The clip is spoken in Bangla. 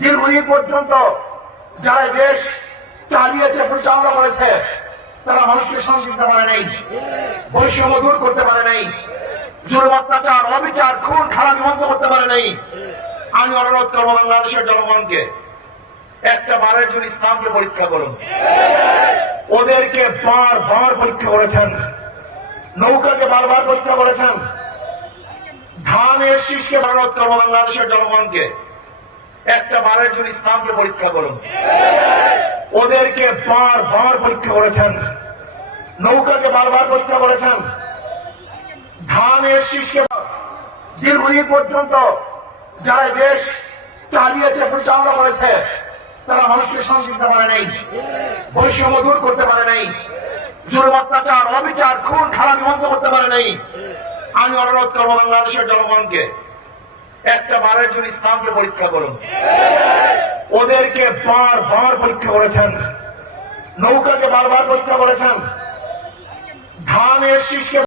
দীর্ঘদিন পর্যন্ত যারা দেশ চালিয়েছে, পরিচালনা করেছে, তারা মানুষকে শান্তি দিতে পারে নাই, বৈষম্য দূর করতে পারে নাই, জুলুম, অত্যাচার, অবিচার, খুন খারাপি বন্ধ করতে পারে নাই। আমি অনুরোধ করবো বাংলাদেশের জনগণকে, একটা বারের জন্য ইসলামকে পরীক্ষা করুন। ওদেরকে বারবার পরীক্ষা করেছেন, নৌকাকে বারবার পরীক্ষা করেছেন, ধানের শীষকে অনুরোধ করবো বাংলাদেশের জনগণকে, একটা বারের জন্য ইসলামকে পরীক্ষা করুন। ওদেরকে বারবার পরীক্ষা করেছেন, নৌকাকে বারবার পরীক্ষা করেছেন, ধানের শীষকে। দীর্ঘদিন পর্যন্ত যারা দেশ চালিয়েছে, পরিচালনা করেছে, তারা মানুষকে শান্তি দিতে পারে নাই, বৈষম্য দূর করতে পারে নাই, জুলুম, অত্যাচার, অবিচার, খুন খারাপি বন্ধ করতে পারে নাই। আমি অনুরোধ করবো বাংলাদেশের জনগণকে, একটা বারের জন্য ইসলামকে পরীক্ষা করুন। ওদেরকে বারবার পরীক্ষা করেছেন, নৌকাকে বারবার পরীক্ষা করেছেন, ধানের শীষকে